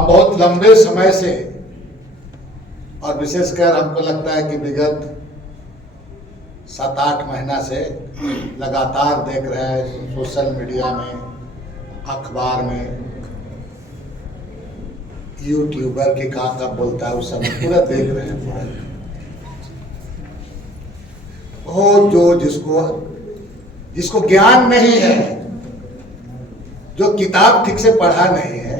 हम बहुत लंबे समय से और विशेषकर हमको लगता है कि विगत 7-8 महीना से लगातार देख रहे हैं सोशल मीडिया में, अखबार में, यूट्यूबर के कहाँ बोलता है उस समय पूरा देख रहे हैं पूरा। वो जो जिसको ज्ञान नहीं है, जो किताब ठीक से पढ़ा नहीं है,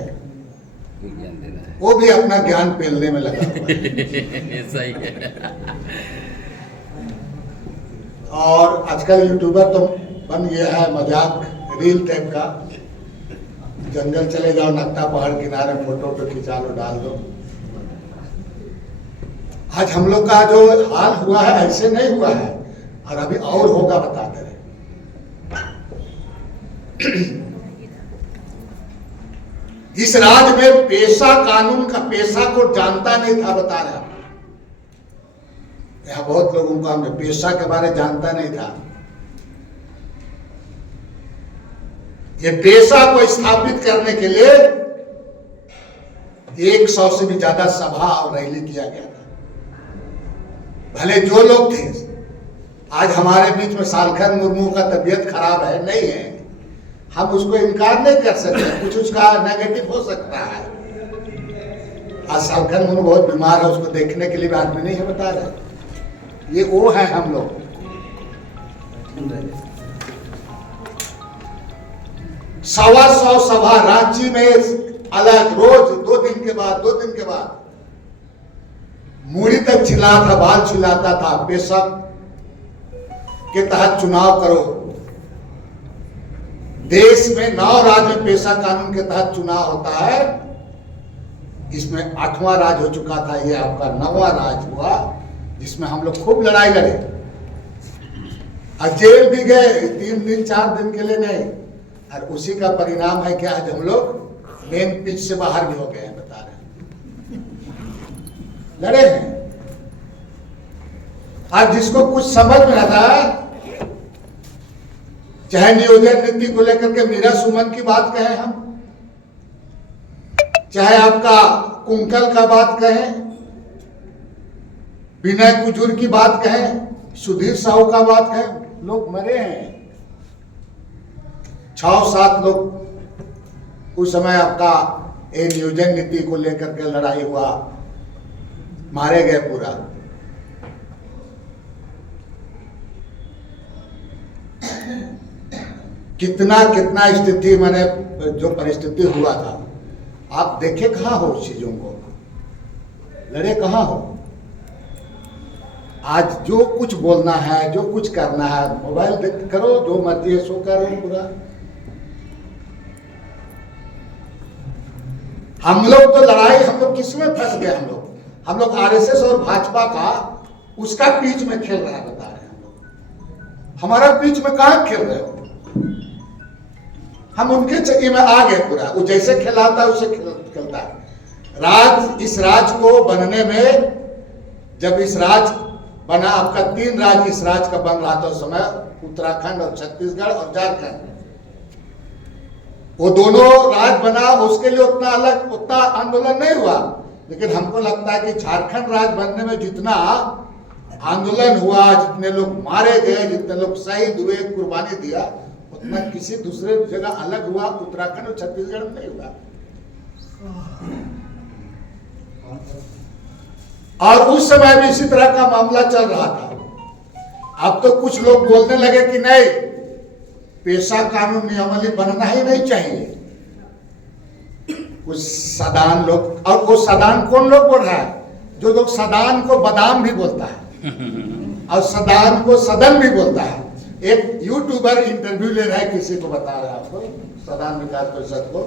वो भी अपना ज्ञान पेलने में लगा हुआ है। सही है। और आजकल यूट्यूबर तो बन गया है मजाक, रील टाइप का। जंगल चले जाओ, नक्ता पहाड़ किनारे फोटो पे खिंचा लो, डाल दो। आज हम लोग का जो हाल हुआ है ऐसे नहीं हुआ है, और अभी और होगा बताते रहे। इस राज्य में पेशा कानून का, पेशा को जानता नहीं था, बता रहे हैं। यहाँ बहुत लोगों का हमने पेशा के बारे जानता नहीं था। ये पेशा को स्थापित करने के लिए 100 से भी ज्यादा सभा और रैली किया गया था। भले जो लोग थे, आज हमारे बीच में सालखन मुर्मू का तबीयत खराब है, नहीं है, हम उसको इनकार नहीं कर सकते, कुछ उसका नेगेटिव हो सकता है। आज सालखन मुर्मू बहुत बीमार है, उसको देखने के लिए भी आदमी नहीं है, बता रहे। ये वो है हम लोग। 125 सभा रांची में अलग, रोज 2 दिन के बाद मूड़ी तक छिला था, बाल छिलाता था। पेशा के तहत चुनाव करो। देश में 9 राज्य में पेशा कानून के तहत चुनाव होता है। इसमें 8वां राज्य हो चुका था, ये आपका 9वां राज्य हुआ, जिसमें हम लोग खूब लड़ाई लड़े और जेल भी गए 3 दिन 4 दिन के लिए नहीं। और उसी का परिणाम है कि आज हम लोग मेन पिच से बाहर भी हो गए हैं, बता रहे हैं। लड़े हैं। आज जिसको कुछ समझ में आता है, चाहे नियोजन नीति को लेकर के मीरा सुमन की बात कहें हम, चाहे आपका कुंकल का बात कहें, विनय कुजूर की बात कहें, सुधीर साहू का बात कहें, लोग मरे हैं। 6-7 लोग उस समय आपका नियोजन नीति को लेकर के लड़ाई हुआ, मारे गए पूरा। कितना स्थिति, मैंने जो परिस्थिति हुआ था, आप देखे कहाँ हो उस चीजों को, लड़े कहाँ हो। आज जो कुछ बोलना है, जो कुछ करना है, मोबाइल देख करो, जो मर्जी है सो करो पूरा। हम लोग तो लड़ाई, हम लोग किसमें फंस गए, हम लोग आरएसएस और भाजपा का उसका बीच में खेल रहा है, बता रहे हैं हम लोग। हमारा बीच में कहाँ खेल रहे हो, हम उनके चक्की में आ गए पूरा। वो जैसे खिलाता है उसे खेलता है। इस राज को बनने में, जब इस राज बना, आपका 3 राज्य इस राज का बन रहा था उस समय, उत्तराखंड और छत्तीसगढ़ और झारखंड। वो दोनों राज्य बना, उसके लिए उतना आंदोलन नहीं हुआ। लेकिन हमको लगता है कि झारखंड राज्य बनने में जितना आंदोलन हुआ, जितने लोग मारे गए, जितने लोग शहीद हुए, कुर्बानी दिया, उतना किसी दूसरे जगह अलग हुआ उत्तराखंड और छत्तीसगढ़ में नहीं हुआ। और उस समय भी इसी तरह का मामला चल रहा था। अब तो कुछ लोग बोलने लगे कि नहीं, पेशा कानून नियमावली बनना ही नहीं चाहिए। कुछ सदान लोग, और वो सदान कौन लोग बोल रहा है, जो लोग सदान को बादाम भी बोलता है और सदान को सदन भी बोलता है। एक यूट्यूबर इंटरव्यू ले रहा है, किसी को बता रहा है आपको, सदान विकास परिषद को।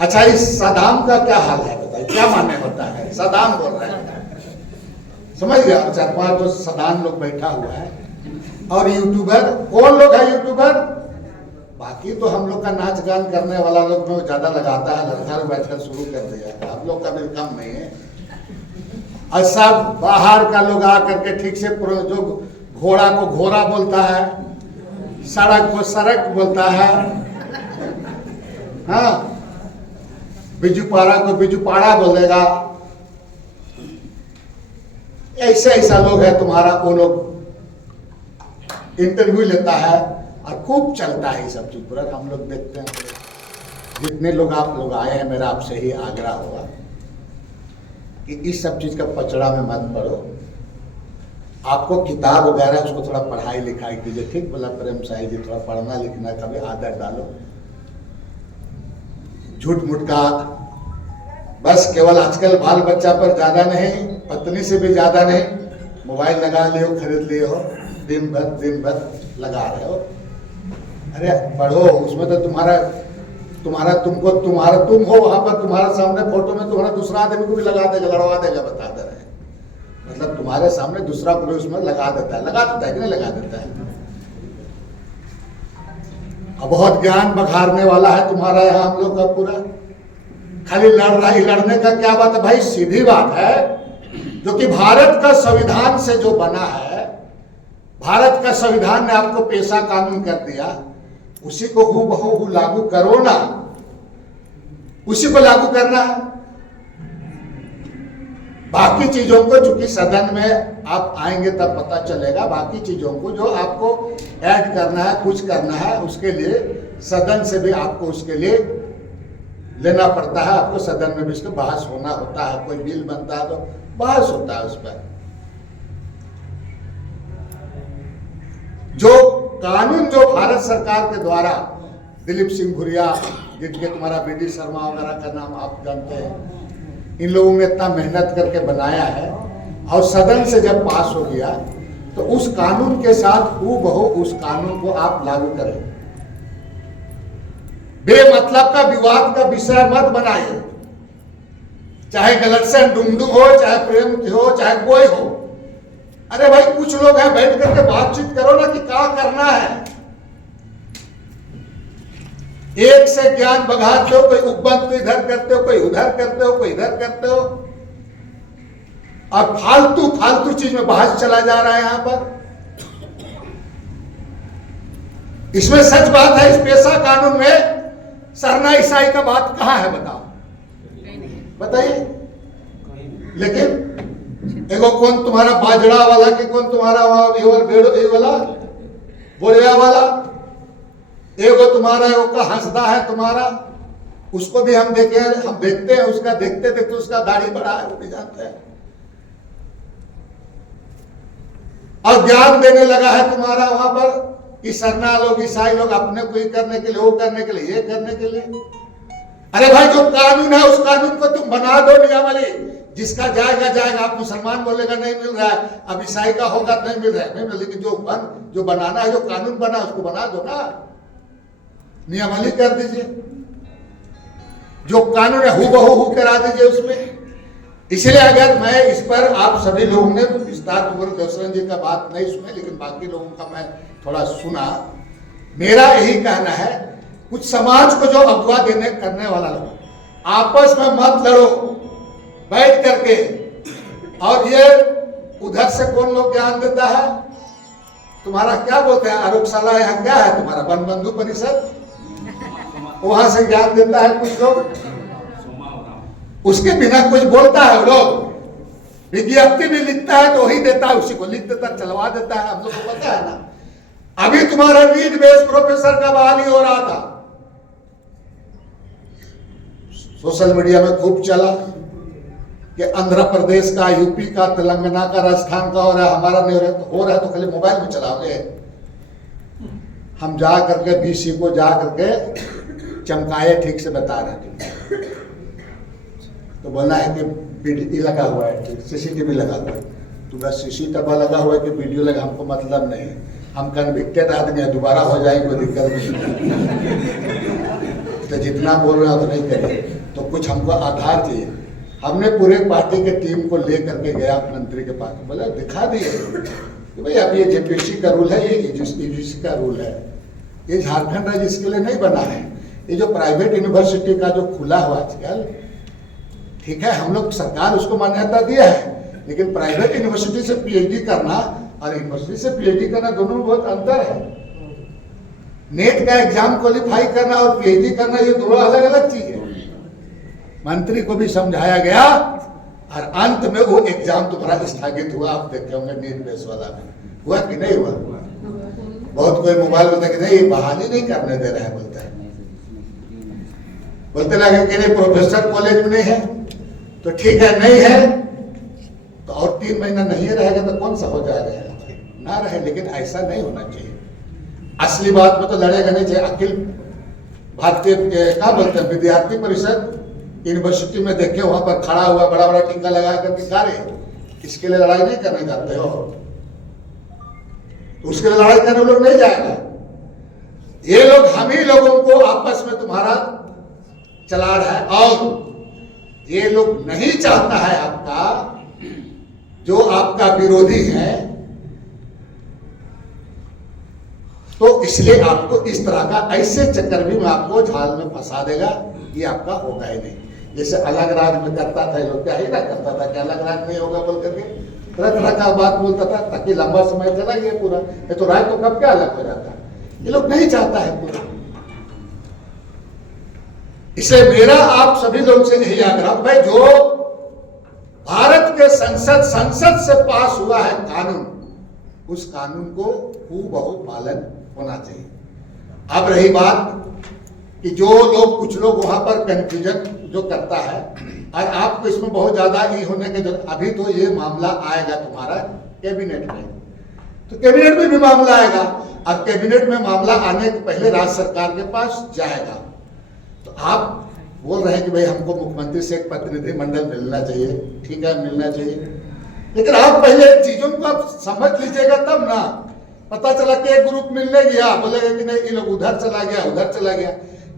अच्छा, इस सदाम का क्या हाल है बताइए, क्या माने होता है, सदाम बोल रहे हैं, समझ गया। 4-5 तो सदान लोग बैठा हुआ है। और यूट्यूबर कौन लोग है, यूट्यूबर बाकी तो हम लोग का नाच गान करने वाला लोग में ज्यादा लगाता है, लड़का बैठकर शुरू कर दिया। हम लोग का भी कम नहीं है। और सब बाहर का लोग आकर के ठीक से, जो घोड़ा को घोड़ा बोलता है, सड़क को सड़क बोलता है, हाँ, बिजुपाड़ा को बिजुपाड़ा बोलेगा। ऐसे ऐसा लोग है तुम्हारा, वो लोग इंटरव्यू लेता है और खूब चलता है ये सब चीज पूरा, हम लोग देखते हैं। जितने लोग आप लोग आए हैं, मेरा आपसे ही आग्रह होगा कि इस सब चीज का पचड़ा में मत पड़ो। आपको किताब वगैरह उसको थोड़ा पढ़ाई लिखाई कीजिए, ठीक बोला प्रेम साही जी, थोड़ा पढ़ना लिखना का भी आदत डालो। झूठ मूठ का बस केवल आजकल बाल बच्चा पर ज्यादा नहीं, पत्नी से भी ज्यादा नहीं, मोबाइल लगा लियो, खरीद लिए हो, दिन भर लगा रहे हो। अरे पढ़ो, उसमें तो तुम्हारा तुम हो वहां पर, तुम्हारे सामने फोटो में तुम्हारा दूसरा आदमी को भी लगा देगा, लड़वा देगा, बता दे रहे। मतलब तुम्हारे सामने दूसरा को भी उसमें लगा देता है कि नहीं लगा देता है। अब बहुत ज्ञान बघारने वाला है तुम्हारा यहाँ हम लोग का पूरा, खाली लड़ने का क्या बात है भाई, सीधी बात है। जो कि भारत का संविधान से जो बना है, भारत का संविधान ने आपको पेशा कानून कर दिया, उसी को हूबहू लागू करो ना, उसी को लागू करना है। बाकी चीजों को चूंकि सदन में आप आएंगे तब पता चलेगा, बाकी चीजों को जो आपको ऐड करना है, कुछ करना है, उसके लिए सदन से भी आपको उसके लिए लेना पड़ता है। आपको सदन में भी इसका बहस होना होता है, कोई बिल बनता है तो बहस होता है उस पर। जो कानून जो भारत सरकार के द्वारा दिलीप सिंह भुरिया, जिनके तुम्हारा बीडी शर्मा वगैरह का नाम आप जानते हैं, इन लोगों ने इतना मेहनत करके बनाया है और सदन से जब पास हो गया तो उस कानून के साथ हूबहू उस कानून को आप लागू करें। बेमतलब का विवाद का विषय मत बनाइए, चाहे गलत से डुमडुम हो, चाहे प्रेम हो, चाहे कोई हो। अरे भाई कुछ लोग हैं, बैठ करके बातचीत करो ना कि क्या करना है। एक से ज्ञान बघाते हो, कोई उपबंध को इधर करते हो, कोई उधर करते हो, कोई इधर करते हो, और फालतू चीज में बहस चला जा रहा है यहां पर। इसमें सच बात है, इस पेशा कानून में सरना ईसाई का बात कहां है बताओ, बताइए। लेकिन एगो कौन तुम्हारा बाजरा वाला कि कौन तुम्हारा वाला बोरिया वाला, एगो तुम्हारा एगो का हंसदा है तुम्हारा, उसको भी हम देखते हैं, उसका देखते देखते उसका दाढ़ी बढ़ा है, वो भी जानते हैं। और ज्ञान देने लगा है तुम्हारा वहां पर कि सरना लोग, ईसाई लोग अपने को ही करने के लिए, वो करने के लिए, ये करने के लिए। अरे भाई जो कानून है उस कानून को तुम बना दो नियमावली, जिसका जाएगा। आप मुसलमान बोलेगा नहीं मिल रहा है, अब ईसाई का होगा नहीं मिल रहा है, नहीं मिल, लेकिन जो बनाना है, जो कानून बना उसको बना दो ना, नियमावली कर दीजिए। जो कानून है हूबहू करा दीजिए उसमें। इसलिए अगर मैं इस पर, आप सभी लोगों ने विस्तार पूर्वक दशरथ जी का बात नहीं सुने, लेकिन बाकी लोगों का मैं थोड़ा सुना। मेरा यही कहना है, कुछ समाज को जो अगवा देने करने वाला लोग आपस में मत लड़ो बैठ करके। और ये उधर से कौन लोग ज्ञान देता है, तुम्हारा क्या बोलते हैं आरोपशाला, यहाँ क्या है तुम्हारा वन बंधु परिषद, वहां से ज्ञान देता है कुछ लोग, उसके बिना कुछ बोलता है वो लोग। विज्ञप्ति भी लिखता है तो वही देता है, उसी को लिख देता, चलवा देता है, हम लोग को पता है ना। अभी तुम्हारा नीट बेस्ड प्रोफेसर का बहाली हो रहा था, सोशल मीडिया में खूब चला कि आंध्र प्रदेश का, यूपी का, तेलंगाना का, राजस्थान का हो रहा है, हमारा नहीं हो रहा है तो खाली मोबाइल में चलाओगे। हम जा करके बीसी को जा करके चमकाए, ठीक से बता रहे थे, तो बोलना है कि वीडियो लगा हुआ है, सीसीटीवी लगा हुआ है। तो बस सीसीटीवी लगा हुआ है कि वीडियो लगा, हमको मतलब नहीं, हम कन्विक्टेड आदमी है, दोबारा हो जाएगी कोई दिक्कत नहीं। तो जितना बोल रहे हो तो नहीं करिए, तो कुछ हमको आधार चाहिए। हमने पूरे पार्टी के टीम को लेकर के गया मंत्री के पास, बोला दिखा दिए कि भाई अब ये जेपीसी का रूल है, ये यूजीसी का रूल है, ये झारखंड राज्य इसके लिए नहीं बना है। ये जो प्राइवेट यूनिवर्सिटी का जो खुला हुआ आजकल, ठीक है हम लोग सरकार उसको मान्यता दिया है, लेकिन प्राइवेट यूनिवर्सिटी से पीएचडी करना और यूनिवर्सिटी से पीएचडी करना दोनों में बहुत अंतर है। नेट का एग्जाम क्वालिफाई करना और पीएचडी करना ये दोनों अलग अलग चीज है। मंत्री को भी समझाया गया और अंत में वो एग्जाम तुम्हारा स्थगित हुआ। आप देखे होंगे नीट बेस वाला में हुआ कि नहीं हुआ। बहुत कोई मोबाइल बोलता कि नहीं बहाली नहीं करने दे रहा है, बोलते लगे कि नहीं प्रोफेसर कॉलेज में नहीं है तो ठीक है, नहीं है तो और 3 महीना नहीं रहेगा तो कौन सा हो जाएगा, ना रहे। लेकिन ऐसा नहीं होना चाहिए। असली बात में तो लड़ेगा नहीं चाहिए। अखिल भारतीय क्या बोलते हैं विद्यार्थी परिषद यूनिवर्सिटी में देखे वहां पर खड़ा हुआ बड़ा बड़ा टीका लगा करके खा रहे, इसके लिए लड़ाई नहीं करने जाते हो, उसके लिए लड़ाई करने लोग नहीं जाएगा। ये लोग हम ही लोगों को आपस में तुम्हारा चला रहा है और ये लोग नहीं चाहता है आपका जो आपका विरोधी है, तो इसलिए आपको इस तरह का ऐसे चक्कर भी में आपको झाल में फंसा देगा, ये आपका होगा ही नहीं। जैसे अलग राज्य में करता था लोग, क्या ही ना करता था कि अलग राज्य नहीं होगा बोल करके तरह तरह का बात बोलता था ताकि लंबा समय चला गया पूरा। ये तो राज्य तो कब क्या अलग हो जाता, ये लोग नहीं चाहता है पूरा। इसलिए मेरा आप सभी लोग से यही आग्रह भाई, जो भारत के संसद से पास हुआ है कानून, उस कानून को हूबहू पालन होना चाहिए। अब रही बात कि जो लोग कुछ लोग वहां पर कंफ्यूजन जो करता है और आपको इसमें बहुत ज्यादा ही होने के, अभी तो ये मामला आएगा तुम्हारा कैबिनेट में, तो कैबिनेट में भी मामला आएगा और कैबिनेट में मामला आने के पहले राज्य सरकार के पास जाएगा। तो आप बोल रहे हैं कि भाई हमको मुख्यमंत्री से एक प्रतिनिधिमंडल मिलना चाहिए, ठीक है मिलना चाहिए, लेकिन आप पहले चीजों को आप समझ लीजिएगा तब ना। पता चला कि एक ग्रुप मिलने गया, बोलेगा कि नहीं ये लोग उधर चला गया उधर चला गया।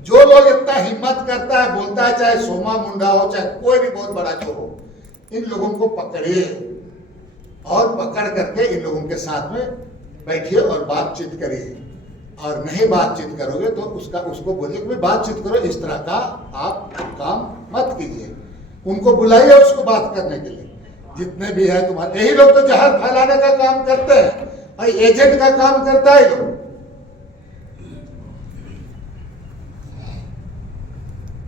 जो लोग इतना हिम्मत करता है बोलता है, चाहे सोमा मुंडा हो चाहे कोई भी बहुत बड़ा जो हो, इन लोगों को पकड़िए और पकड़ करके इन लोगों के साथ में बैठिए और बातचीत करिए। और नहीं बातचीत करोगे तो उसको बोलिए कि बातचीत करो, इस तरह का आप काम मत कीजिए। उनको बुलाइए उसको बात करने के लिए, जितने भी है तुम्हारे। यही लोग तो जहर फैलाने का काम करते हैं और एजेंट का काम करता है लोग।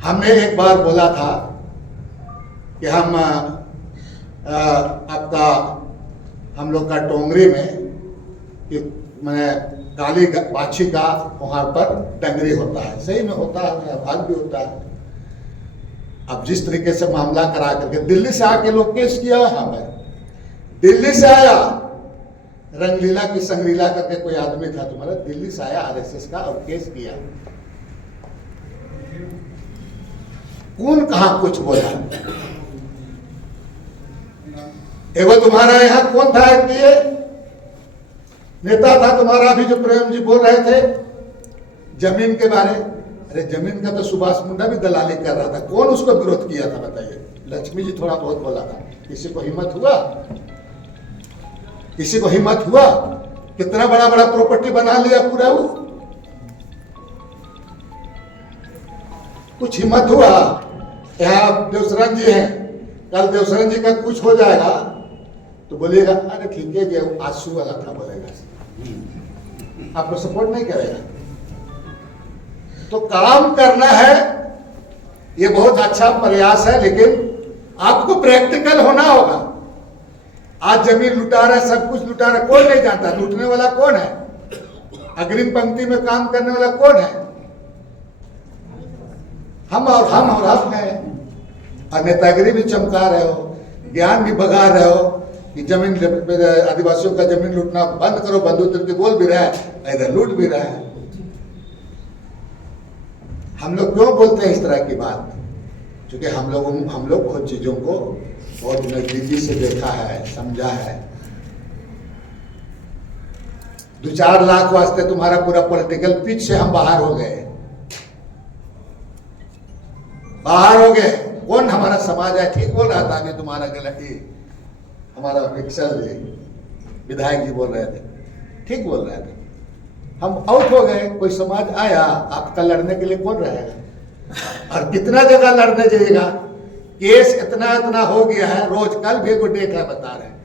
हमने एक बार बोला था कि हम हम लोग का टोंगरी में मैंने काली बाछी का वहां पर डंगरी होता है, सही में होता है, भाग भी होता है। अब जिस तरीके से मामला करा करके दिल्ली से आके लोग केस किया, हमें दिल्ली से आया रंगलीला की संगलीला करके कोई आदमी था तुम्हारा, दिल्ली से आया आरएसएस का और केस किया। कौन कहां कुछ बोला, एवं तुम्हारा यहां कौन था ये नेता था तुम्हारा अभी जो प्रेम जी बोल रहे थे जमीन के बारे। अरे जमीन का तो सुभाष मुंडा भी दलाली कर रहा था, कौन उसको विरोध किया था बताइए। लक्ष्मी जी थोड़ा बहुत बोला था, किसी को हिम्मत हुआ, किसी को हिम्मत हुआ। कितना बड़ा बड़ा प्रॉपर्टी बना लिया पूरा, वो कुछ हिम्मत हुआ। यहाँ देवसरन जी हैं, कल देवसरन जी का कुछ हो जाएगा तो बोलिएगा अरे ठीक है जी आंसू वाला था, बोलेगा आपको सपोर्ट नहीं करेगा। तो काम करना है, ये बहुत अच्छा प्रयास है, लेकिन आपको प्रैक्टिकल होना होगा। आज जमीन लुटा रहा है, सब कुछ लुटा रहा है, कौन नहीं जानता लूटने वाला कौन है, अग्रिम पंक्ति में काम करने वाला कौन है, हम और हम हैं। और नेतागिरी भी चमका रहे हो, ज्ञान भी भगा रहे हो कि जमीन आदिवासियों का जमीन लूटना बंद करो, बंदूक के बोल भी रहा है, इधर लूट भी रहा है। हम लोग क्यों बोलते हैं इस तरह की बात, क्योंकि हम लोग बहुत चीजों को बहुत नजदीकी से देखा है, समझा है। 2-4 लाख वास्ते तुम्हारा पूरा पॉलिटिकल पिच से हम बाहर हो गए, बाहर हो गए। कौन हमारा समाज है, ठीक बोल रहा था अभी तुम्हारा गलती, हमारा पिक्सल जी विधायक जी बोल रहे थे, ठीक बोल रहे थे। हम आउट हो गए, कोई समाज आया, आपका लड़ने के लिए कौन रहेगा। और कितना जगह लड़ने जाइएगा, केस इतना हो गया है। रोज कल भी कोई डेट है बता रहे हैं,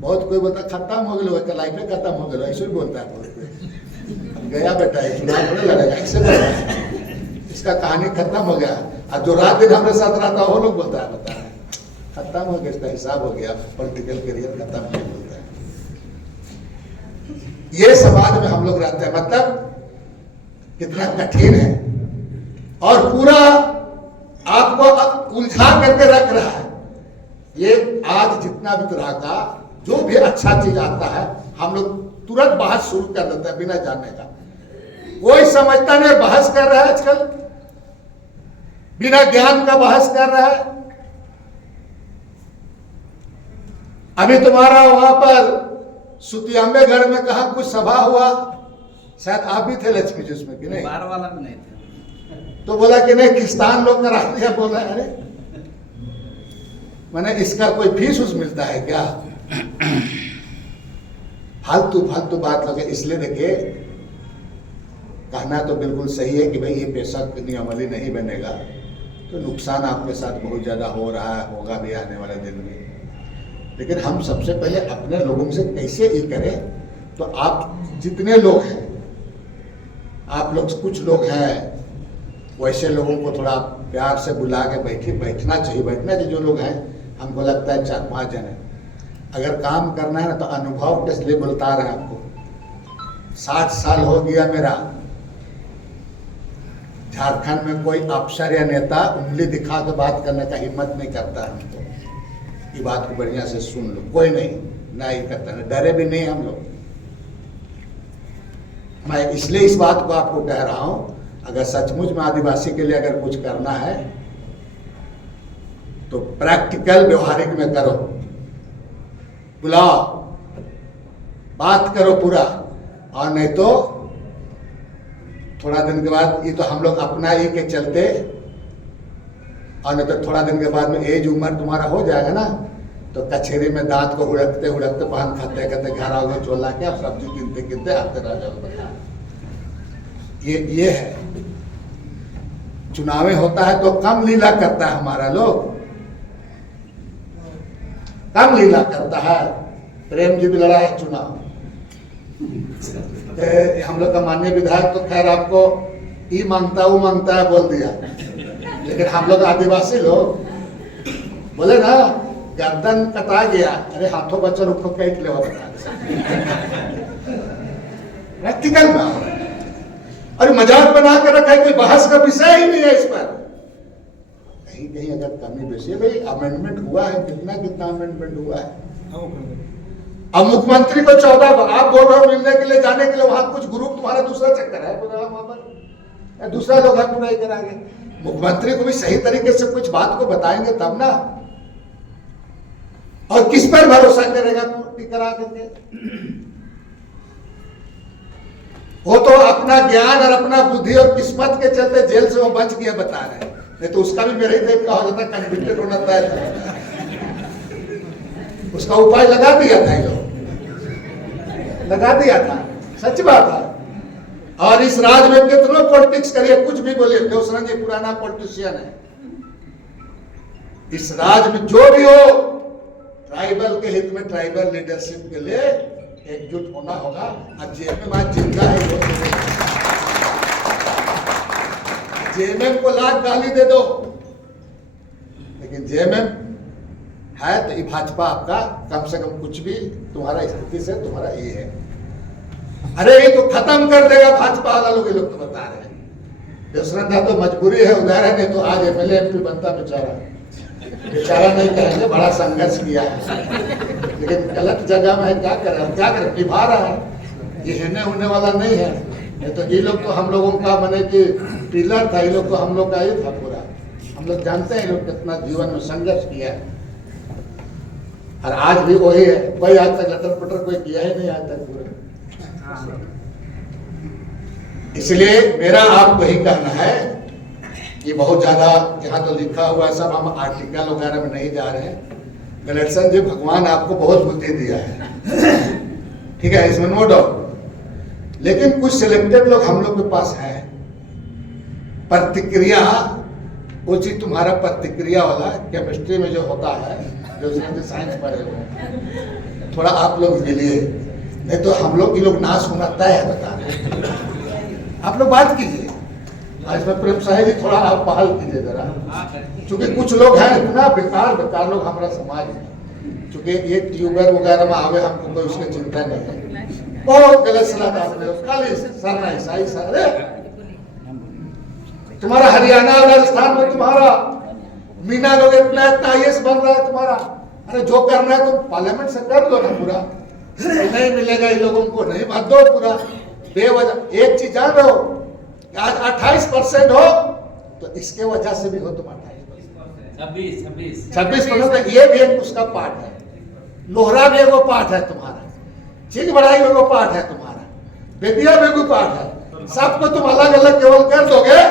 बहुत कोई बोलता खत्म हो गया, लाइफ में खत्म हो गया, ऐसे बोलता है बहुत कोई। गया बेटा चुनाव थोड़े लड़ेगा, ऐसे बोलता है, इसका कहानी खत्म हो गया। अब जो रात दिन हमारे साथ रहता है वो लोग बोलता है, बता रहे खत्म हो गया, इसका हिसाब हो गया, पॉलिटिकल करियर खत्म नहीं बोलता है। ये समाज में हम लोग रहते हैं, मतलब कितना कठिन है और पूरा आपको उलझा करके रख रहा है। ये आज जितना भी तरह का जो भी अच्छा चीज आता है हम लोग तुरंत बहस शुरू कर देते हैं बिना जानने का। कोई समझता नहीं, बहस कर रहा है आजकल, बिना ज्ञान का बहस कर रहा है। अभी तुम्हारा वहां पर सुतियाम्बेगढ़ में कहा कुछ सभा हुआ, शायद आप भी थे लक्ष्मी जी उसमें कि नहीं? बार वाला में नहीं थे। तो बोला कि नहीं किसान लोग करा दिया। बोला अरे मैंने इसका कोई फीस उस मिलता है क्या? फालतू फालतू बात लगे। इसलिए देखिए कहना तो बिल्कुल सही है कि भाई ये पैसा अमली नहीं बनेगा तो नुकसान आपके साथ बहुत ज़्यादा हो रहा है, होगा भी आने वाले दिन में। लेकिन हम सबसे पहले अपने लोगों से कैसे ये करें। तो आप जितने लोग हैं, आप लोग कुछ लोग हैं वैसे लोगों को थोड़ा प्यार से बुला के बैठना चाहिए। जो लोग हैं हमको लगता है 4-5 जन है, अगर काम करना है ना तो अनुभव के लिए बोलता रहे आपको। 60 साल हो गया मेरा, झारखंड में कोई अफसर या नेता उंगली दिखा के बात करने का हिम्मत नहीं करता। हमको ये बात को बढ़िया से सुन लो, कोई नहीं ये करता, नहीं डरे भी नहीं हम लोग। मैं इसलिए इस बात को आपको कह रहा हूं, अगर सचमुच में आदिवासी के लिए अगर कुछ करना है तो प्रैक्टिकल व्यवहारिक में करो, बुलाओ, बात करो पूरा। और नहीं तो थोड़ा दिन के बाद ये तो हम लोग अपना ही के चलते, और नहीं तो थोड़ा दिन के बाद में एज उम्र तुम्हारा हो जाएगा ना तो कचहरी में दांत को हुड़कते हुड़कते पान खाते खाते घर आओगे चोला के, आप सब्जी गिनते गिनते आते रह जाओगे। ये है, चुनाव होता है तो कम लीला करता है हमारा लोग, कम लीला करता है। प्रेम जी भी लड़ा है चुनाव, हम लोग का माननीय विधायक तो खैर आपको ई मांगता वो मांगता है बोल दिया, लेकिन हम लोग आदिवासी लोग बोले ना गर्दन कटा गया, अरे हाथों बच्चों रुको कैट ले प्रैक्टिकल में। और मजाक बना कर रखा है, कोई बहस का विषय ही नहीं है इस पर। कहीं कहीं अगर कमी बेसी भाई अमेंडमेंट हुआ है, कितना अमेंडमेंट हुआ है। अब मुख्यमंत्री को 14 आप बोल रहे हो मिलने के लिए जाने के लिए, वहां कुछ ग्रुप तुम्हारा दूसरा चक्कर है, वहां पर दूसरा लोग है पूरा कराएंगे। मुख्यमंत्री को भी सही तरीके से कुछ बात को बताएंगे तब ना। और किस पर भरोसा करेगा पूर्ति करा करके? वो तो अपना ज्ञान और अपना बुद्धि और किस्मत के चलते जेल से वो बच गया बता रहे, नहीं तो उसका भी मेरे ही टाइप का हो जाता, कन्विक्टेड होना तय था। उसका उपाय लगा दिया था, ये लोग लगा दिया था, सच बात है। और इस राज्य में कितनों पॉलिटिक्स करिए, कुछ भी बोलिए, देवसरन जी पुराना पॉलिटिशियन है। इस राज्य में जो भी हो ट्राइबल के हित में, ट्राइबल लीडरशिप के लिए एकजुट होना होगा। और जेएमएम आज जिंदा है, जेएमएम को लाख गाली दे दो, लेकिन जेएमएम है तो ये भाजपा आपका कम से कम कुछ भी तुम्हारा स्थिति से तुम्हारा ये है। अरे ये तो खत्म कर देगा भाजपा वाला लोग, ये लोग तो बता रहे हैं। देवसरन तो मजबूरी है, उधर है, नहीं तो आज एमएलए एमपी बनता बेचारा नहीं कहेंगे, बड़ा संघर्ष किया है, लेकिन गलत जगह में है, क्या करें निभा रहा है। ये हिलने होने वाला नहीं है, नहीं तो ये लोग तो हम लोगों का माने कि पिलर था, ये लोग तो हम लोग का ये था पूरा। हम लोग जानते हैं लोग कितना जीवन में संघर्ष किया है, और आज भी वही है। कोई आज तक लटर पटर कोई किया ही नहीं आज तक पूरा। इसलिए मेरा आपको ही कहना है कि बहुत ज्यादा यहाँ तो लिखा हुआ है, सब हम आर्टिकल वगैरह में नहीं जा रहे हैं। गलेक्सन जी भगवान आपको बहुत बुद्धि दिया है, ठीक है, इसमें नो डाउट, लेकिन कुछ सिलेक्टेड लोग हम लोग के पास है। प्रतिक्रिया वो चीज तुम्हारा प्रतिक्रिया वाला केमिस्ट्री में जो होता है, जो साइंस पढ़े हुए हैं, थोड़ा आप लोग मिलिए, नहीं तो हम लोग ये लोग नाश होना तय है। बता आप लोग बात कीजिए, आज में प्रेम साहिब जी थोड़ा आप पहल कीजिए जरा, क्योंकि कुछ लोग हैं इतना बेकार बेकार लोग हमारा समाज में, क्योंकि ये ट्यूबर वगैरह में आवे हमको कोई उसकी चिंता नहीं है, बहुत गलत सलाह आपने खाली सरना ईसाई सर। तुम्हारा हरियाणा और राजस्थान में तुम्हारा मीना लोग इतना इतना आईएएस बन रहा है तुम्हारा, अरे जो करना है तो पार्लियामेंट से कर दो ना पूरा, नहीं मिलेगा इन लोगों को नहीं मत दो पूरा बेवजह। एक चीज जान रहे हो, आज 28% हो तो इसके वजह से भी हो तुम 28%, 26%, ये भी एक उसका पार्ट है, लोहरा भी एगो पार्ट है तुम्हारा, चिक बढ़ाई एगो पार्ट है तुम्हारा, बेतिया भी एगो पार्ट है, सबको तुम अलग अलग केवल कर दोगे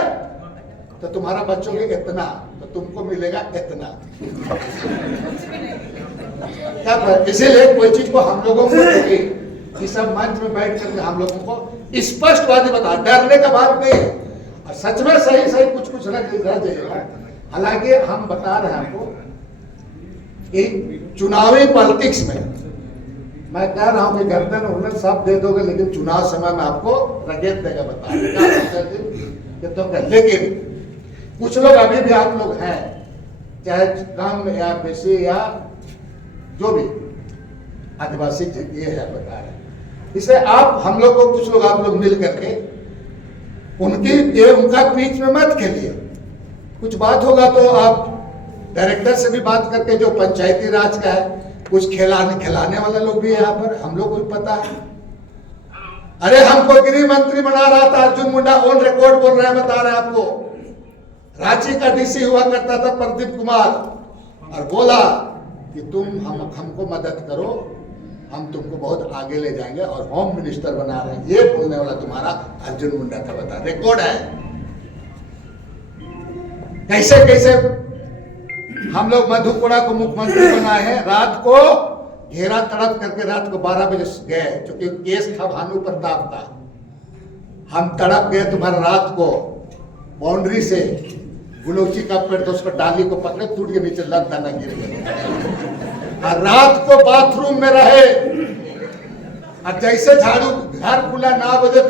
तो तुम्हारा बच्चों के इतना, तो तुमको मिलेगा इतना। क्या पर इसीलिए कोई चीज को हम लोगों को कि सब मंच में बैठ करके हम लोगों को स्पष्टवादी बता, डरने का बात नहीं है, और सच में सही सही कुछ कुछ रख जाइएगा। हालांकि हम बता रहे हैं आपको कि चुनावी पॉलिटिक्स में मैं कह रहा हूं कि गर्दन उन्नत सब दे दोगे, लेकिन चुनाव समय में आपको रगेत देगा बता तो। लेकिन कुछ लोग अभी भी आप लोग हैं, चाहे कम या बेसी या जो भी आदिवासी ये है बता रहे, इसलिए आप हम लोग को कुछ लोग आप लोग मिल करके उनका बीच में मत खेलिए। कुछ बात होगा तो आप डायरेक्टर से भी बात करके, जो पंचायती राज का है, कुछ खिलाने वाला लोग भी है यहाँ पर, हम लोग को भी पता है। अरे हमको गृह मंत्री बना रहा था अर्जुन मुंडा, ऑन रिकॉर्ड बोल रहे हैं, बता रहे हैं आपको। रांची का डीसी हुआ करता था प्रदीप कुमार, और बोला कि तुम हमको मदद करो, हम तुमको बहुत आगे ले जाएंगे और होम मिनिस्टर बना रहे हैं, ये बोलने वाला तुम्हारा अर्जुन मुंडा था, बता रिकॉर्ड है। कैसे कैसे हम लोग मधुपुरा को मुख्यमंत्री बनाए हैं, रात को घेरा तड़प करके रात को 12 बजे गए, क्योंकि केस था भानु प्रताप का, हम तड़प गए तुम्हारा रात को बाउंड्री से गुलौची का पेड़ तो उसको डाली को पकड़े, टूट के नीचे लत दाना गिर गया, और रात को बाथरूम में रहे, और जैसे झाड़ू घर खुला 9 बजे तो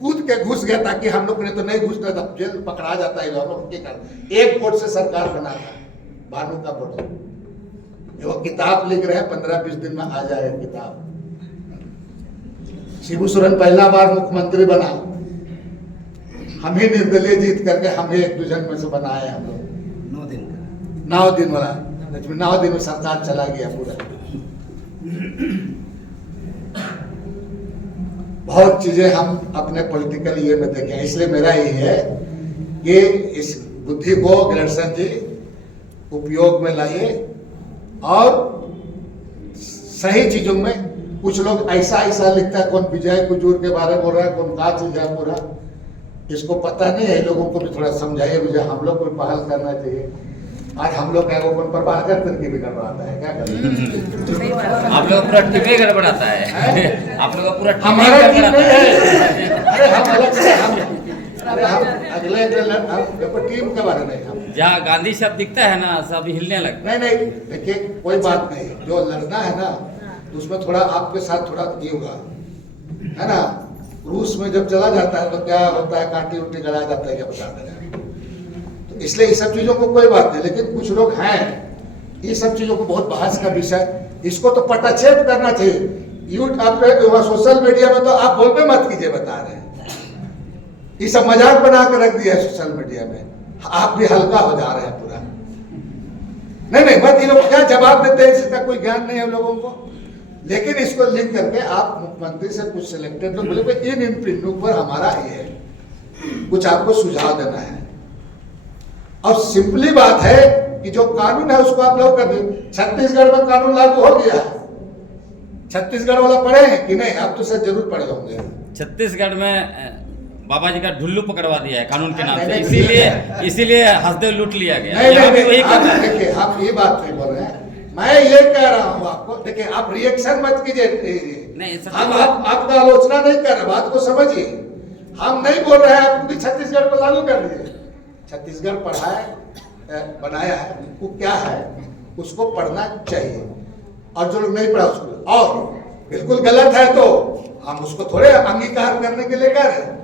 कूद के घुस गया, ताकि हम लोग ने तो नहीं घुसना था, जेल पकड़ा जाता है लोग के कारण। एक वोट से सरकार बना था, भानु का वोट, वो किताब लिख रहे हैं, 15-20 दिन में आ जाए किताब। शिबू सोरेन पहला बार मुख्यमंत्री बना, हम ही निर्दलीय जीत करके हम ही 1 जन में से बनाए हम लोग। 9 दिन वाला 9 दिन में सरकार चला गया पूरा। बहुत चीजें हम अपने पॉलिटिकल ये में देखें, इसलिए मेरा यही है कि इस बुद्धि को ग्रेडसन जी उपयोग में लाइए, और सही चीजों में। कुछ लोग ऐसा ऐसा लिखता है, कौन विजय कुजूर के बारे में बोल रहा है, कौन का चीज है पूरा, इसको पता नहीं है, लोगों को भी थोड़ा समझाइए। मुझे हम लोग को पहल करना चाहिए। आज हम लोग क्या कौन पर बाहर तरीके भी गड़बड़ाता है, क्या करें? आप लोग पूरा टीम ही गड़बड़ाता है, आप लोग पूरा हमारा टीम नहीं है। अरे हम अलग से अरे हम अगले हम देखो टीम के बारे में हम जहाँ गांधी शब्द दिखता है ना, सब हिलने लगता है। नहीं देखिए कोई बात नहीं, जो लड़ना है ना तो उसमें थोड़ा आपके साथ थोड़ा ये होगा, है ना। रूस में जब चला जाता है तो क्या होता है, कांटी उल्टी गड़ाया जाता है, क्या बता दे रहे हैं। तो इसलिए इस सब चीजों को कोई बात नहीं, लेकिन कुछ लोग हैं ये सब चीजों को बहुत बहस का विषय, इसको तो पटाक्षेप करना चाहिए। यूट्यूब सोशल मीडिया में तो आप बोल पे मत कीजिए, बता रहे हैं ये सब मजाक बना कर रख दिया है सोशल मीडिया में, आप भी हल्का हो जा रहे हैं पूरा। नहीं मत, ये लोग क्या जवाब देते हैं, इसका कोई ज्ञान नहीं है लोगों को। लेकिन इसको लिंक करके आप मुख्यमंत्री से कुछ सिलेक्टेड लोग बोले इन पिंडों पर हमारा ये है, कुछ आपको सुझाव देना है। और सिंपली बात है कि जो कानून है उसको आप लोग कर दो। छत्तीसगढ़ में कानून लागू हो गया, छत्तीसगढ़ वाला पढ़े हैं कि नहीं? आप तो सर जरूर पढ़े होंगे। छत्तीसगढ़ में बाबा जी का ढुल्लू पकड़वा दिया है कानून के नाम से, इसीलिए हंसदे लूट लिया गया। देखिए आप ये बात नहीं बोल रहे हैं, मैं ये कह रहा हूँ आपको। देखिए आप रिएक्शन मत कीजिए, नहीं हम आपका आलोचना नहीं कर रहे, बात को समझिए। हम नहीं बोल रहे हैं आपको कि छत्तीसगढ़ को लागू कर दीजिए। छत्तीसगढ़ बनाया है, वो क्या है उसको पढ़ना चाहिए, और जो लोग नहीं पढ़ा उसको, और बिल्कुल गलत है तो हम उसको थोड़े अंगीकार करने के लिए कह रहे हैं।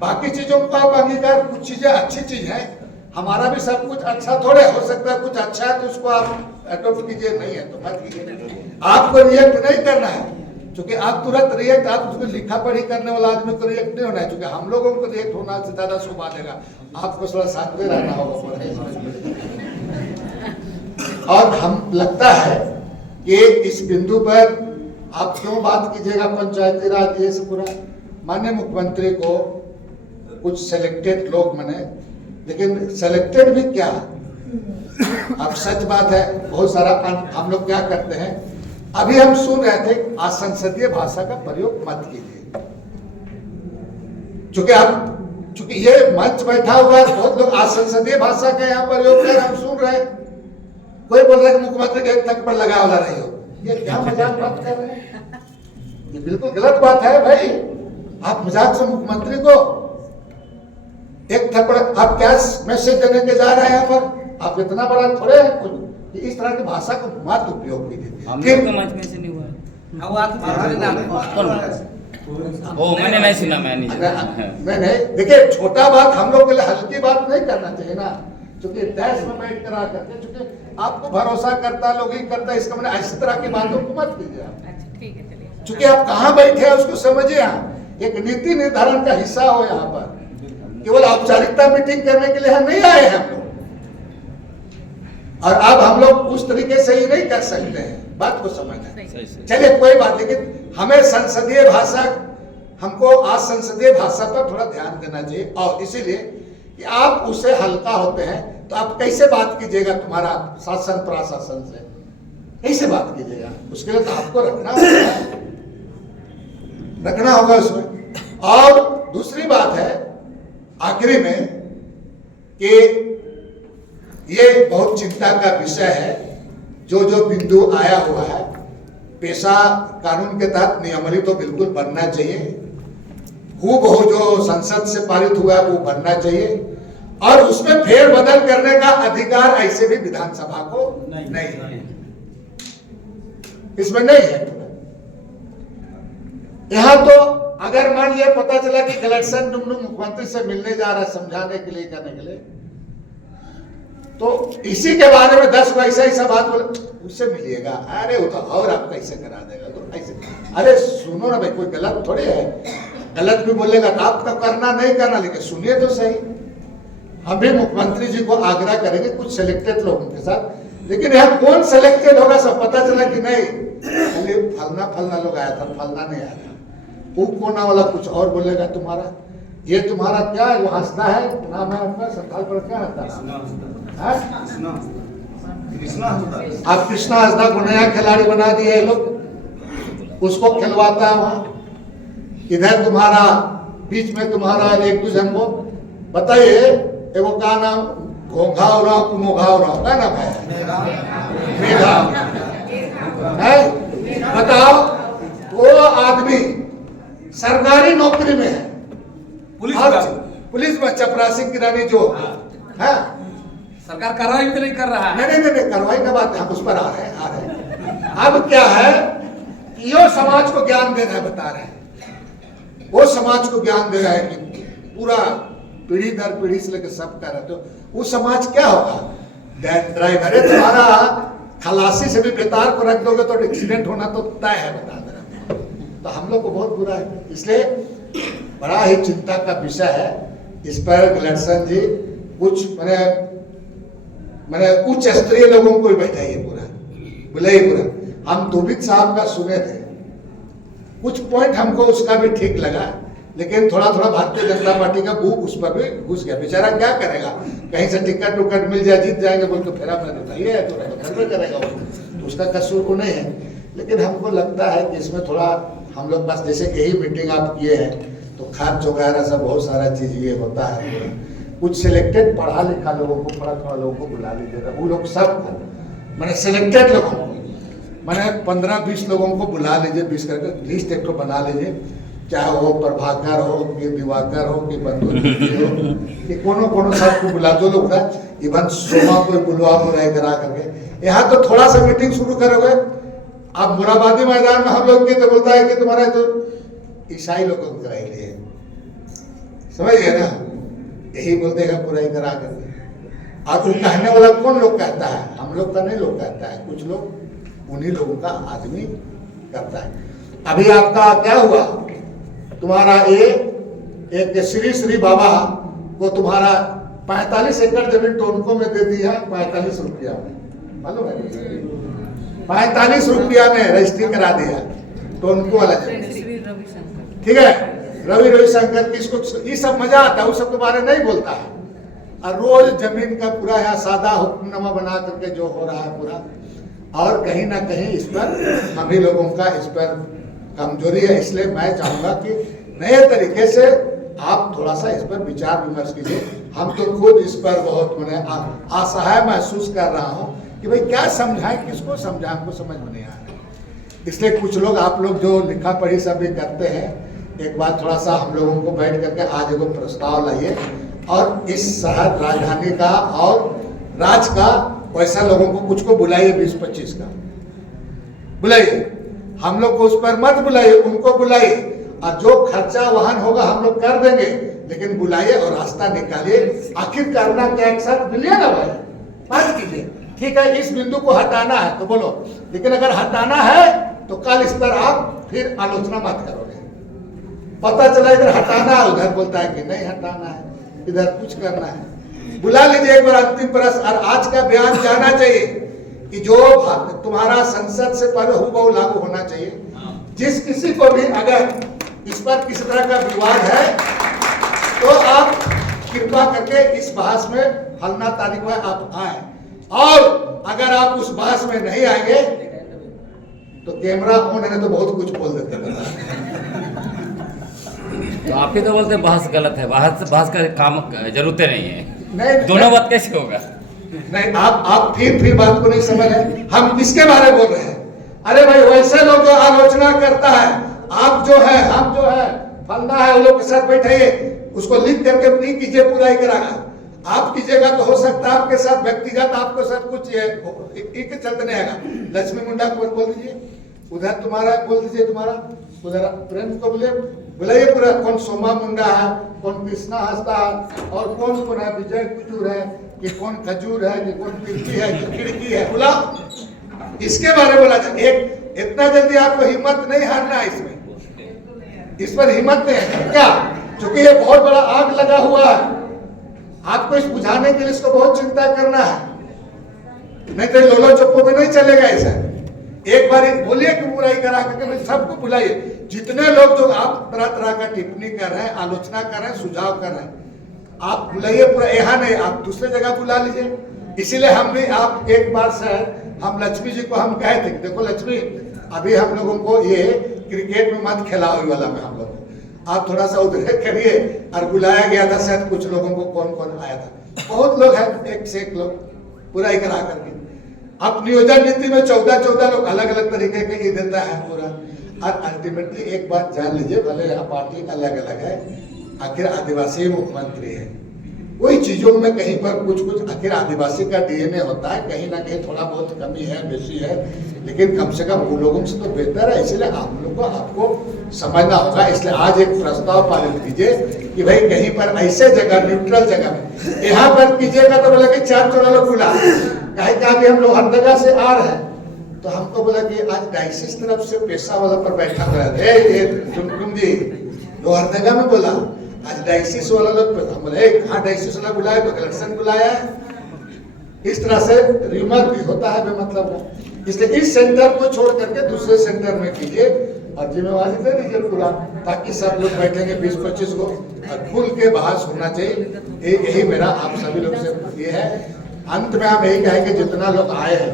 बाकी चीजों का आप अंगीकार, कुछ चीजें अच्छी चीज है, हमारा भी सब कुछ अच्छा थोड़े हो सकता है, कुछ अच्छा है तो उसको आप अडॉप्ट कीजिए, नहीं है तो मत कीजिए। आपको रिएक्ट नहीं करना है, क्योंकि आप तुरंत रिएक्ट, आप उसको लिखा पढ़ी करने वाला आदमी को रिएक्ट नहीं होना है, क्योंकि हम लोगों को रिएक्ट होना से ज्यादा शोभा देगा, आपको थोड़ा साथ में रहना होगा। और हम लगता है कि इस बिंदु पर आप क्यों बात कीजिएगा पंचायती राज ये सब पूरा, माननीय मुख्यमंत्री को कुछ सिलेक्टेड लोग माने, लेकिन सिलेक्टेड भी क्या, अब सच बात है बहुत सारा हम लोग क्या करते हैं, अभी हम सुन रहे थे असंसदीय भाषा का प्रयोग मत कीजिए, चूंकि ये मंच बैठा हुआ है, बहुत लोग असंसदीय भाषा का यहाँ प्रयोग कर, हम सुन रहे हैं, कोई बोल रहा है कि मुख्यमंत्री के एक थप्पड़ लगा वाला नहीं हो, ये क्या मजाक बात कर रहे हैं, ये बिल्कुल गलत बात है भाई। आप मजाक से मुख्यमंत्री को एक थप्पड़, आप क्या मैसेज देने के जा रहे हैं यहाँ पर, आप इतना बड़ा थोड़े हैं कुछ कि इस तरह की भाषा को मत उपयोग कीजिए। मैंने नहीं सुना, मैं नहीं, देखिए छोटा बात हम लोग के लिए हल्की बात नहीं करना चाहिए ना, क्योंकि देश में बैठ कर आकर के, क्योंकि आपको भरोसा करता लोग ही करता, इसका मैंने इस तरह की बातों को मत कीजिए आप, क्योंकि आप कहाँ बैठे हैं उसको समझिए, एक नीति निर्धारण का हिस्सा हो यहाँ पर, केवल औपचारिकता मीटिंग करने के लिए हम नहीं आए हैं हम लोग, और अब हम लोग उस तरीके से ही नहीं कर सकते हैं, बात को समझना। चलिए कोई बात, लेकिन हमें संसदीय भाषा, हमको आज संसदीय भाषा पर थोड़ा ध्यान देना चाहिए, और इसीलिए कि आप उससे हल्का होते हैं तो आप कैसे बात कीजिएगा, तुम्हारा शासन प्रशासन से कैसे बात कीजिएगा, उसके लिए तो आपको रखना होगा उसमें। और दूसरी बात है आखिरी में कि ये बहुत चिंता का विषय है, जो बिंदु आया हुआ है, पेशा कानून के तहत नियमावली तो बिल्कुल बनना चाहिए, हूबहू जो संसद से पारित हुआ है वो बनना चाहिए, और उसमें फेरबदल करने का अधिकार ऐसे भी विधानसभा को नहीं है, इसमें नहीं है। यहां तो अगर मान लिया पता चला कि इलेक्शन डुमडुम मुख्यमंत्री से मिलने जा रहा है, समझाने के लिए, करने के लिए, तो इसी के बारे में 10 ऐसा बात बोले, उससे मिलिएगा, अरे वो तो और आप कैसे करा देगा, तो ऐसे, अरे सुनो ना भाई, कोई गलत थोड़ी है, गलत भी बोलेगा तो आपका करना नहीं करना, लेकिन सुनिए तो सही। हम भी मुख्यमंत्री जी को आग्रह करेंगे कुछ सिलेक्टेड लोगों के साथ, लेकिन यहाँ कौन सिलेक्टेड होगा, सब पता चला कि नहीं फलना लोग आया था, फलना नहीं आया था, वो कोना वाला कुछ और बोलेगा, तुम्हारा ये तुम्हारा क्या है, वो हंसना है, नाम है आपका संथाल पर क्या हंसता है, आप कृष्णा हंसदा को नया खिलाड़ी बना दिए लोग, उसको खिलवाता है वहां, इधर तुम्हारा बीच में तुम्हारा एक दो जन को बताइए, एगो का नाम घोंघाव राव कुमोघाव राव का नाम है, मेघा है, बताओ वो आदमी सरकारी नौकरी में है, पुलिस में चपरासी की रानी जो है, सरकार कार्रवाई भी नहीं कर रहा है। नहीं कार्रवाई का बात है, हम उस पर आ रहे हैं। अब क्या है कि यो समाज को ज्ञान दे रहा है, बता रहे हैं, वो समाज को ज्ञान दे रहा है कि पूरा पीढ़ी दर पीढ़ी से लेकर सब कर रहे, तो वो समाज क्या होगा, ड्राइवर है तुम्हारा, खलासी से भी बेतार को रख दोगे तो एक्सीडेंट होना तो तय है, बता दे रहा। तो हम लोग को बहुत बुरा है, इसलिए बड़ा ही चिंता का विषय है। इस पर गलरसन जी कुछ मैंने उच्च स्तरीय लोगों को बैठाइए, पूरा बुलाइए, पूरा हम तोबित साहब का सुने थे, कुछ पॉइंट हमको उसका भी ठीक लगा, लेकिन थोड़ा भारतीय जनता पार्टी का भूख उस पर भी घुस गया, बेचारा क्या करेगा, कहीं से टिकट उकट मिल जाए, जीत जाएंगे बोल के फेरा में बताइए, तो घर में करेगा वो, तो उसका कसूर को नहीं है। लेकिन हमको लगता है कि इसमें थोड़ा हम लोग बस, जैसे यही मीटिंग आप किए हैं तो खर्च वगैरह सब बहुत सारा चीज ये होता है, कुछ सिलेक्टेड पढ़ा लिखा लोगों को, थोड़ा लोगों को बुला लीजिएगा, वो लोग सबको मैंने सिलेक्टेड लोगों को, मैंने 15-20 लोगों को बुला लीजिए, 20 करके लिस्ट एक बना लीजिए, चाहे वो प्रभाकर हो कि दिवाकर हो कि बंधु हो कि कोनो सबको बुला, जो लोग था, इवन सोमा को बुलवा बुलाई करा करके, यहाँ तो थोड़ा सा मीटिंग शुरू करोगे। अब मुराबादी मैदान में हम लोग के तो बोलता है कि तुम्हारा तो ईसाई लोगों को कराई लिए, समझ गए ना, यही बोल देगा बुराई करा करके। और वो कहने वाला कौन लोग कहता है? हम लोग का नहीं लोग कहता है, कुछ लोग उन्हीं लोगों का आदमी करता है। अभी आपका क्या हुआ, तुम्हारा एक श्री श्री बाबा को तुम्हारा 45 एकड़ जमीन टोनको में दे दिया, 45 रुपया में, मालूम है? 45 रुपया में रजिस्ट्री करा दिया टोनको वाला जमीन, ठीक है। रवि रविशंकर किसको ये सब मजा आता है, उस सब के बारे में नहीं बोलता है। और रोज जमीन का पूरा यहाँ सादा हुक्मनामा बना करके जो हो रहा है पूरा, और कहीं ना कहीं इस पर हम ही लोगों का इस पर कमजोरी है। इसलिए मैं चाहूंगा कि नए तरीके से आप थोड़ा सा इस पर विचार विमर्श कीजिए। हम तो खुद इस पर बहुत मैंने असहाय महसूस कर रहा हूँ कि भाई क्या समझाएं, किसको समझाएं, हमको समझ में नहीं आ रहा। इसलिए कुछ लोग, आप लोग जो लिखा पढ़ी सब भी करते हैं, एक बार थोड़ा सा हम लोगों को बैठ करके आज एगो प्रस्ताव लाइए और इस शहर राजधानी का और राज्य का वैसा लोगों को कुछ को बुलाइए, 20-25 का बुलाइए। हम लोग को उस पर मत बुलाइए, उनको बुलाइए, और जो खर्चा वाहन होगा हम लोग कर देंगे, लेकिन बुलाइए और रास्ता निकालिए। आखिर करना क्या, एक साथ मिलिए ना भाई, बात कीजिए। ठीक है, इस बिंदु को हटाना है तो बोलो, लेकिन अगर हटाना है तो कल इस पर आप फिर आलोचना मत करोगे। पता चला इधर हटाना है, उधर बोलता है कि नहीं हटाना है, इधर कुछ करना है। बुला लीजिए एक बार अंतिम प्रश्न, और आज का बयान जाना चाहिए कि जो तुम्हारा संसद से पहले हुबहू लागू होना चाहिए। जिस किसी को भी अगर इस पर किसी तरह का विवाद है तो आप कृपा करके इस बहस में फलना तारीख में आप आए, और अगर आप उस बहस में नहीं आएंगे तो कैमरा ऑन है तो बहुत कुछ बोल देते हैं। तो आप ही तो बोलते हैं बहस गलत है, बहस का काम जरूरत नहीं है। नहीं, दोनों बात कैसे होगा? नहीं, आप फिर बात को नहीं समझ रहे। हम किसके बारे में बोल रहे हैं? अरे भाई, वैसे लोग जो आलोचना करता है, आप जो है, हम जो है, फलना है, वो लोग के साथ बैठिए, उसको लिख करके नहीं कीजिए, पूरा ही कराना। आप कीजिएगा तो हो सकता है आपके साथ व्यक्तिगत आपके साथ कुछ एक चलते नहीं आएगा। लक्ष्मी मुंडा को बोल दीजिए, उधर तुम्हारा बोल दीजिए, तुम्हारा उधर प्रेम को बुलाइए पूरा, कौन सोमा मुंडा है, कौन कृष्णा हंसता है, और कौन है विजय कुजूर है, कि कौन खजूर है, कि कौन खिड़की है, कि खिड़की है, बुला। इसके बारे में बोला जाए। एक इतना जल्दी आपको हिम्मत नहीं हारना है इसमें, इस पर हिम्मत नहीं है क्या? क्योंकि ये बहुत बड़ा आग लगा हुआ है, आपको इस बुझाने के लिए इसको बहुत चिंता करना है, नहीं तो लोलो चप्पो में नहीं चलेगा ऐसा। एक बार बोलिए कि बुराई करा करके सबको बुलाइए, जितने लोग जो आप तरह तरह का टिप्पणी कर रहे हैं, आलोचना कर रहे हैं, सुझाव कर रहे हैं, आप बुलाइए पूरा। यहाँ नहीं, आप दूसरे जगह बुला लीजिए। इसीलिए हम भी, आप एक बार से हम लक्ष्मी जी को हम कहे थे, देखो लक्ष्मी, अभी हम लोगों को ये क्रिकेट में मत खिलाओ वाला में हम लोग, आप थोड़ा सा उधर करिए। और बुलाया गया था शायद कुछ लोगों को, कौन कौन आया था, बहुत लोग हैं, एक से एक लोग पूरा ही करा करके। अब नियोजन नीति में 14 लोग अलग अलग तरीके के ये देता है पूरा। और अल्टीमेटली एक बात जान लीजिए, भले यहाँ पार्टी अलग अलग है, आखिर आदिवासी मुख्यमंत्री है, वही चीजों में कहीं पर कुछ आखिर आदिवासी का डीएनए होता है, कहीं ना कहीं थोड़ा बहुत कमी है, बेसी है, लेकिन कम से कम उन लोगों से तो बेहतर है। इसलिए आप लोग को आपको समझना होगा। इसलिए आज एक प्रस्ताव पारित कीजिए कि भाई कहीं पर ऐसे जगह, न्यूट्रल जगह में, यहाँ पर कीजिएगा तो बोला कि 4 लोग बुला, कहीं का भी हम लोग हर जगह से आ रहे हैं, तो हमको बोला कि आज डायसिस तरफ से पैसा वाला पर बैठा हुआ है, तुम जी लोहरदगा में बोला आज डायसिस वाला लोग, हम बोले कहाँ डायसिस वाला बुलाया, तो इलेक्शन बुलाया है। इस तरह से र्यूमर भी होता है बेमतलब। इसलिए इस सेंटर को छोड़ करके दूसरे सेंटर में कीजिए और जिम्मेवारी दे दीजिए पूरा, ताकि सब लोग बैठेंगे 20-25 को और खुल के बहस होना चाहिए। यही मेरा आप सभी लोग से ये है। अंत में हम यही कहेंगे, जितना लोग आए हैं,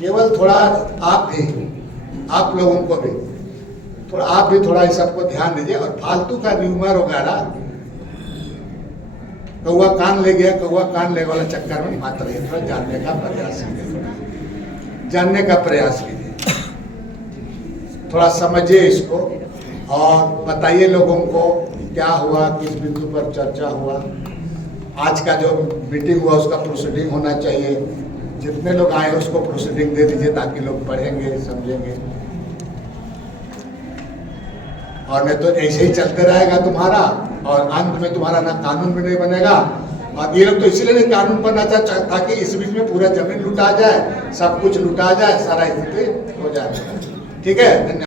केवल थोड़ा आप लोगों को भी थोड़ा, आप भी थोड़ा इस सबको ध्यान दीजिए। और फालतू का र्यूमर वगैरह, कौआ कान ले गया, कौआ कान ले वाला चक्कर में मात्र रहिए, थोड़ा जानने का प्रयास कीजिए, जानने का प्रयास कीजिए, थोड़ा समझिए इसको और बताइए लोगों को क्या हुआ, किस बिंदु पर चर्चा हुआ। आज का जो मीटिंग हुआ उसका प्रोसीडिंग होना चाहिए, जितने लोग आए उसको प्रोसीडिंग दे दीजिए ताकि लोग पढ़ेंगे, समझेंगे। और नहीं तो ऐसे ही चलते रहेगा तुम्हारा, और अंत में तुम्हारा ना कानून भी नहीं बनेगा। और ये लोग तो इसलिए नहीं कानून बनना चाहता ताकि इस बीच में पूरा जमीन लुटा जाए, सब कुछ लुटा जाए, सारा स्थिति हो जाए। ठीक है, धन्यवाद।